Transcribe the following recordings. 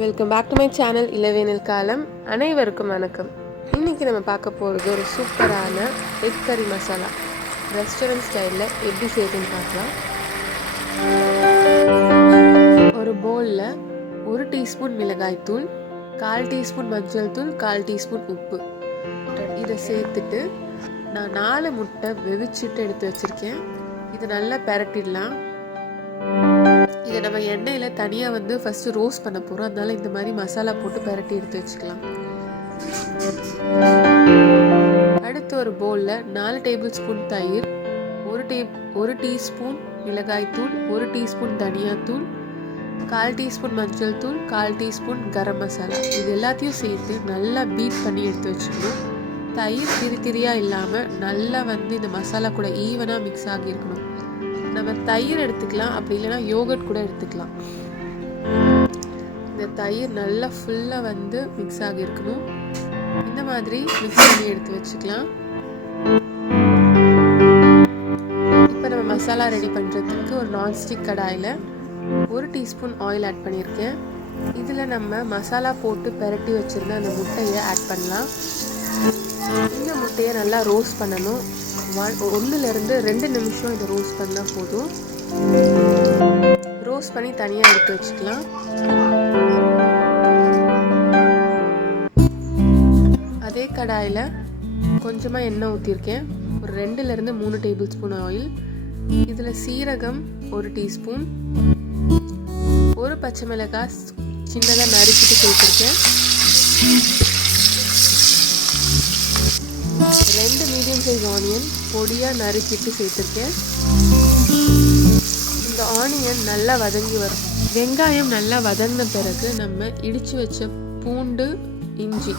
Welcome back to my channel Ilavenil Kaalam. அனைவருக்கும் வணக்கம். இன்றைக்கி நம்ம பார்க்க போகிறது ஒரு சூப்பரான எக் கறி மசாலா. ரெஸ்டாரண்ட் ஸ்டைலில் எப்படி செய்யுதுன்னு பார்க்கலாம். ஒரு பவுலில் 1 டீஸ்பூன் மிளகாய்த்தூள், 1/4 டீஸ்பூன் மஞ்சள் தூள், 1/4 டீஸ்பூன் உப்பு இதை சேர்த்துட்டு நான் 4 முட்டை வெவிச்சிட்டு எடுத்து வச்சுருக்கேன். இதை நல்லா பெரட்டிடலாம். இதை நம்ம எண்ணெயில் தனியாக ஃபஸ்ட்டு ரோஸ்ட் பண்ண போகிறோம். அதனால இந்த மாதிரி மசாலா போட்டு பெரட்டி எடுத்து வச்சுக்கலாம். அடுத்து ஒரு பவுலில் 4 டேபிள் ஸ்பூன் தயிர், 1 டீஸ்பூன் மிளகாய்த்தூள், 1 டீஸ்பூன் தனியாத்தூள், 1/4 டீஸ்பூன் மஞ்சள் தூள், 1/4 டீஸ்பூன் கரம் மசாலா இது எல்லாத்தையும் சேர்த்து நல்லா பீட் பண்ணி எடுத்து வச்சுக்கணும். தயிர் திரியாக இல்லாமல் நல்லா இந்த மசாலா கூட ஈவனாக மிக்ஸ் ஆகியிருக்கணும். நம்ம தயிர் எடுத்துக்கலாம், அப்படி இல்லைனா யோகர்ட் கூட எடுத்துக்கலாம். இந்த தயிர் நல்லா ஃபுல்லாக மிக்ஸ் ஆகியிருக்கணும். இந்த மாதிரி மிக்ஸ் பண்ணி எடுத்து வச்சுக்கலாம். இப்போ நம்ம மசாலா ரெடி பண்ணுறதுக்கு ஒரு நான்ஸ்டிக் கடாயில் 1 டீஸ்பூன் ஆயில் ஆட் பண்ணியிருக்கேன். இதில் நம்ம மசாலா போட்டு பெரட்டி வச்சுருந்த அந்த முட்டையை ஆட் பண்ணலாம். இந்த முட்டையை நல்லா ரோஸ்ட் பண்ணணும். 1லேருந்து 2 நிமிஷம் இதை ரோஸ்ட் பண்ணால் போதும். ரோஸ்ட் பண்ணி தனியாக எடுத்து வச்சுக்கலாம். அதே கடாயில் கொஞ்சமாக எண்ணெய் ஊற்றிருக்கேன். ஒரு 2லேருந்து 3 டேபிள் ஸ்பூன் ஆயில். இதில் சீரகம் 1 டீஸ்பூன், 1 பச்சை மிளகாய் சின்னதாக நறுக்கிட்டு சேர்த்துருக்கேன், 2 மீடியம் சைஸ் ஆனியன் பொடியாக நறுக்கிட்டு சேர்த்துருக்கேன். இந்த ஆனியன் நல்லா வதங்கி வரும். வெங்காயம் நல்லா வதங்கின பிறகு நம்ம இடித்து வச்ச பூண்டு, இஞ்சி,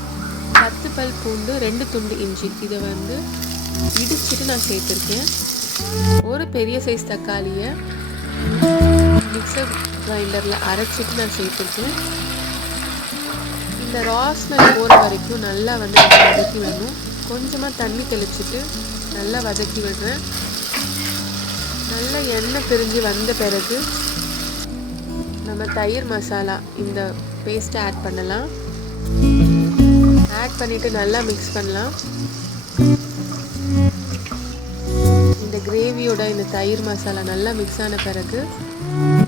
10 பல் பூண்டு, 2 துண்டு இஞ்சி இதை இடிச்சிட்டு நான் சேர்த்துருக்கேன். ஒரு பெரிய சைஸ் தக்காளியை மிக்சர் கிரைண்டரில் அரைச்சிட்டு நான் சேர்த்துருக்கேன். இந்த ரா ஸ்மெல் போகிற வரைக்கும் நல்லா வதக்கி வேணும். கொஞ்சமாக தண்ணி தெளிச்சுட்டு நல்லா வதக்கி விடுறேன். நல்லா எண்ணெய் பிரிஞ்சு வந்த பிறகு நம்ம தயிர் மசாலா இந்த பேஸ்ட்டை ஆட் பண்ணலாம். ஆட் பண்ணிவிட்டு நல்லா மிக்ஸ் பண்ணலாம். இந்த கிரேவியோட இந்த தயிர் மசாலா நல்லா மிக்ஸ் ஆன பிறகு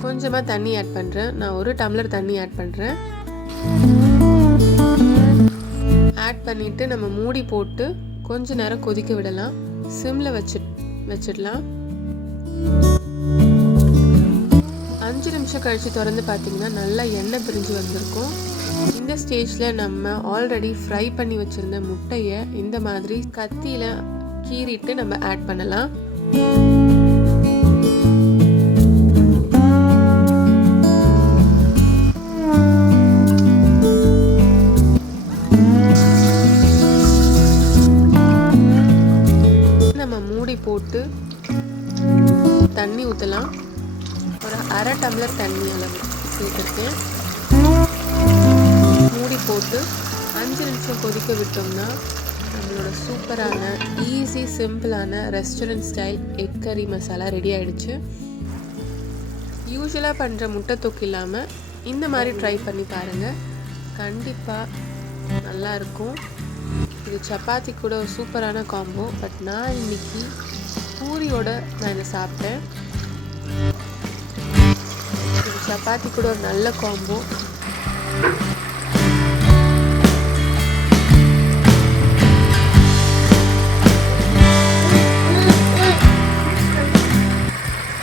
கொஞ்சமாக தண்ணி ஆட் பண்ணுறேன். நான் 1 டம்ளர் தண்ணி ஆட் பண்ணுறேன். ஆட் பண்ணிவிட்டு நம்ம மூடி போட்டு கொஞ்ச நேரம் கொதிக்க விடலாம். சிம்மில் வச்சிடலாம். 5 நிமிஷம் கழித்து திறந்து பார்த்தீங்கன்னா நல்லா எண்ணெய் பிரிஞ்சு வந்திருக்கும். இந்த ஸ்டேஜில் நம்ம ஆல்ரெடி ஃப்ரை பண்ணி வச்சுருந்த முட்டையை இந்த மாதிரி கத்தியில் கீறிட்டு நம்ம ஆட் பண்ணலாம். மூடி போட்டு தண்ணி ஊற்றலாம். ஒரு 1/2 டம்ளர் தண்ணி அளவு சேர்த்துருக்கேன். மூடி போட்டு 5 நிமிஷம் கொதிக்க விட்டோம்னா நம்மளோட சூப்பரான ஈஸி சிம்பிளான ரெஸ்டாரண்ட் ஸ்டைல் எக் கறி மசாலா ரெடி ஆகிடுச்சு. யூஸ்வலாக பண்ணுற முட்டை தொக்கு இல்லாமல் இந்த மாதிரி ட்ரை பண்ணி பாருங்கள். கண்டிப்பாக நல்லாயிருக்கும். இது சப்பாத்தி கூட ஒரு சூப்பரான காம்போ. பட் நான் இன்னைக்கு பூரியோட நான் இதை சாப்பிட்டேன். இது சப்பாத்தி கூட ஒரு நல்ல காம்போ.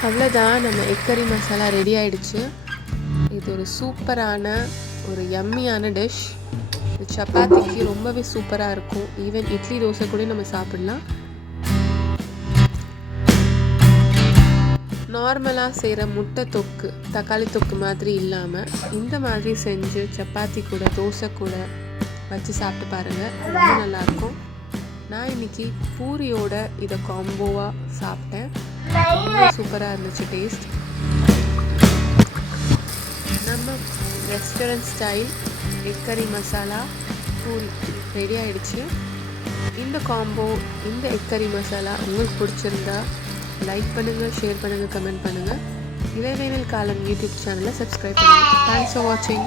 அவ்வளோதான், நம்ம எக் கறி மசாலா ரெடி ஆயிடுச்சு. இது ஒரு சூப்பரான ஒரு யம்மியான டிஷ். இது சப்பாத்திக்கு ரொம்பவே சூப்பராக இருக்கும். ஈவன் இட்லி தோசை கூட நம்ம சாப்பிடலாம். நார்மலாக செய்கிற முட்டை தொக்கு, தக்காளி தொக்கு மாதிரி இல்லாமல் இந்த மாதிரி செஞ்சு சப்பாத்தி கூட தோசை கூட வச்சு சாப்பிட்டு பாருங்கள். ரொம்ப நல்லாயிருக்கும். நான் இன்னைக்கு பூரியோட இதை காம்போவாக சாப்பிட்டேன். ரொம்ப சூப்பராக இருந்துச்சு டேஸ்ட். நம்ம ரெஸ்டாரண்ட் ஸ்டைல் எக் கறி மசாலா பூரி ரெடி ஆகிடுச்சு. இந்த காம்போ, இந்த எக் கறி மசாலா உங்களுக்கு பிடிச்சிருந்தா லைக் பண்ணுங்கள், ஷேர் பண்ணுங்கள், கமெண்ட் பண்ணுங்கள். இளவேனில் காலம் யூடியூப் சேனலை சப்ஸ்கிரைப் பண்ணுங்கள். தேங்க்ஸ் ஃபார் வாட்சிங்.